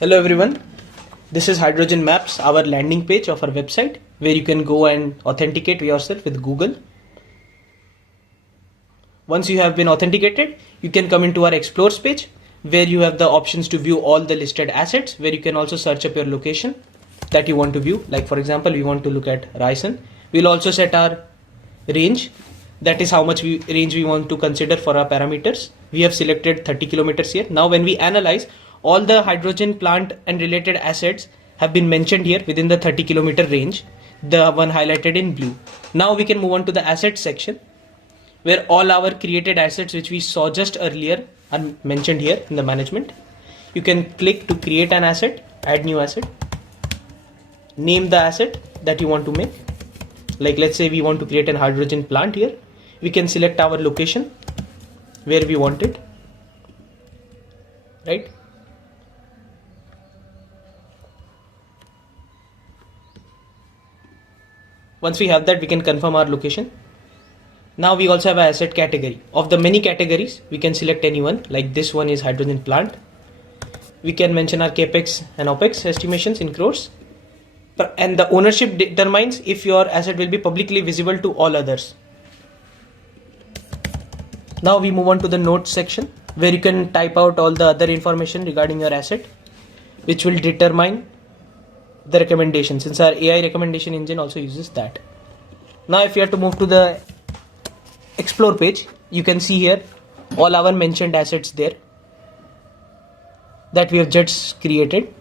Hello everyone, this is Hydrogen Maps, our landing page of our website where you can go and authenticate yourself with Google. Once you have been authenticated, you can come into our Explores page where you have the options to view all the listed assets, where you can also search up your location that you want to view. Like for example, we want to look at Raisen. We'll also set our range, that is how much range we want to consider for our parameters. We have selected 30 kilometers here. Now when we analyze, all the hydrogen plant and related assets have been mentioned here within the 30 kilometer range, the one highlighted in blue. Now we can move on to the assets section where all our created assets which we saw just earlier are mentioned here in the management. You can click to create an asset, add new asset, name the asset that you want to make. Like let's say we want to create an hydrogen plant here. We can select our location where we want it, right? Once we have that, we can confirm our location. Now we also have an asset category. Of the many categories, we can select any one. Like this one is hydrogen plant. We can mention our capex and opex estimations in crores. And the ownership determines if your asset will be publicly visible to all others. Now we move on to the notes section where you can type out all the other information regarding your asset, which will determine the recommendation, since our AI recommendation engine also uses that. Now if you have to move to the explore page, you can see here all our mentioned assets there that we have just created,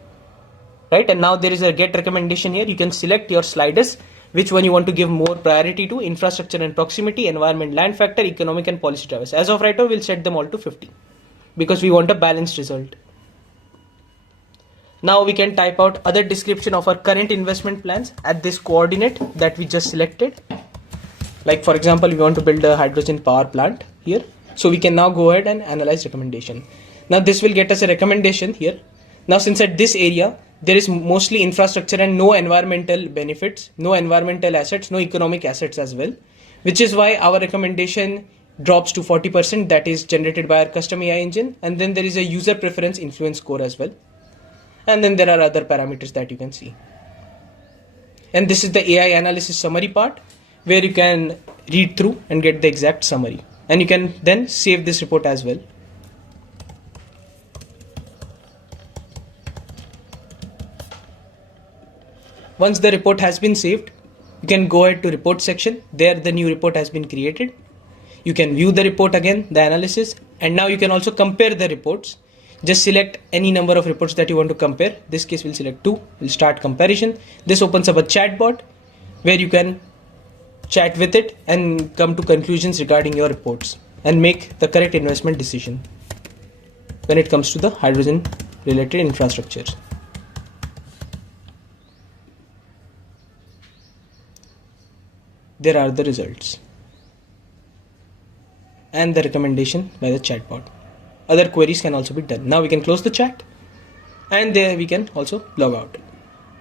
right? And now there is a get recommendation here. You can select your sliders, which one you want to give more priority to: infrastructure and proximity, environment, land factor, economic and policy drivers. As of right now, we'll set them all to 50 because we want a balanced result. Now we can type out other description of our current investment plans at this coordinate that we just selected. Like for example, we want to build a hydrogen power plant here. So we can now go ahead and analyze recommendation. Now this will get us a recommendation here. Now since at this area, there is mostly infrastructure and no environmental benefits, no environmental assets, no economic assets as well, which is why our recommendation drops to 40%, that is generated by our custom AI engine. And then there is a user preference influence score as well. And then there are other parameters that you can see. And this is the AI analysis summary part where you can read through and get the exact summary. And you can then save this report as well. Once the report has been saved, you can go ahead to report section. There the new report has been created. You can view the report again, the analysis, and now you can also compare the reports. Just select any number of reports that you want to compare. In this case, we'll select 2. We'll start comparison. This opens up a chatbot where you can chat with it and come to conclusions regarding your reports and make the correct investment decision when it comes to the hydrogen related infrastructures. There are the results and the recommendation by the chatbot. Other queries can also be done. Now we can close the chat and there we can also log out.